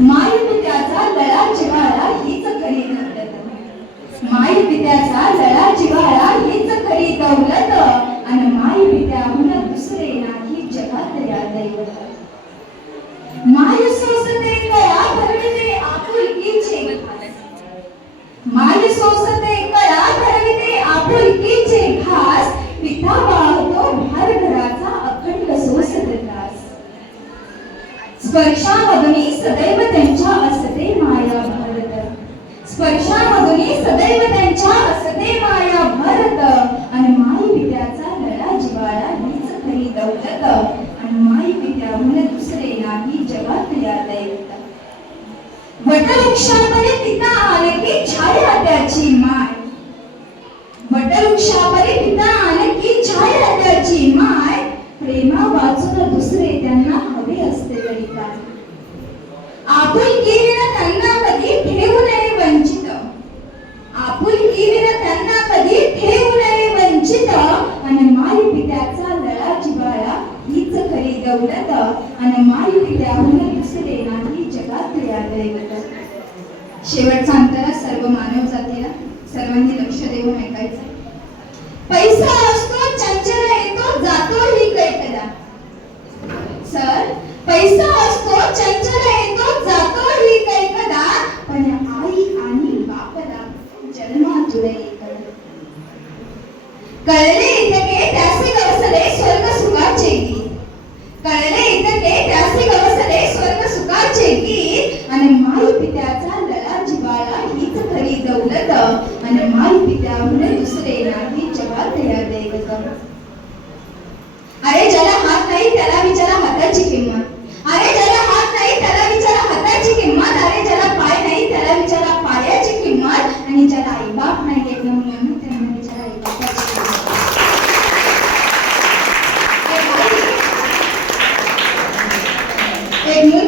माय पित्याचा लळा जिव्हाळा हीच खरी दौलत. माय पित्याचा लळा जिव्हाळा हीच खरी दौलत. आणि माय पित्याहून दुसरे नाही जगात या दैवत स्पर्शामधुनी सदैव त्यांच्या असते माया भरत. स्पर्शामधुनी सदैव त्यांच्या असते माया आणि माई पित्याचा लळा जिवाळा हीच खरी दौलत. आणि माई पित्याहून दुसरे नाही जगात या दैवत पिता प्रेमा दुसरे त्यांना हवे असते तरी काय आपुलकीविना त्यांना कधी ठेवू नये वंचित. आपुलकीविना त्यांना कधी ठेवू नये वंचित. आणि माई पित्याचा लळा जिवाळा हीच खरी दौलत. आणि माई पित्याहून दुसरे नाही जगात या दैवत शेवटचा अंतरा सर्व मानव जातीला सर्वांनी लक्ष देऊन ऐकायचं पैसा असतो चंचल येतो जातो ही कैकदा सर पैसा असतो चंचल येतो जातो ही कदा. पण आई आणि बापला जन्मातुरे एकदा कळले इतके त्यासे गवसले स्वर्ग सुखाचे गीत. कळले इतके त्यासे गवसले स्वर्ग सुखाचे गीत. आणि माई पित्याचा लळा जिवाळा हीच खरी दौलत. आणि माई पित्याहून दुसरे नाही जवाब तयार देत 여러분은 당연히 잘 부탁드립니다. 네,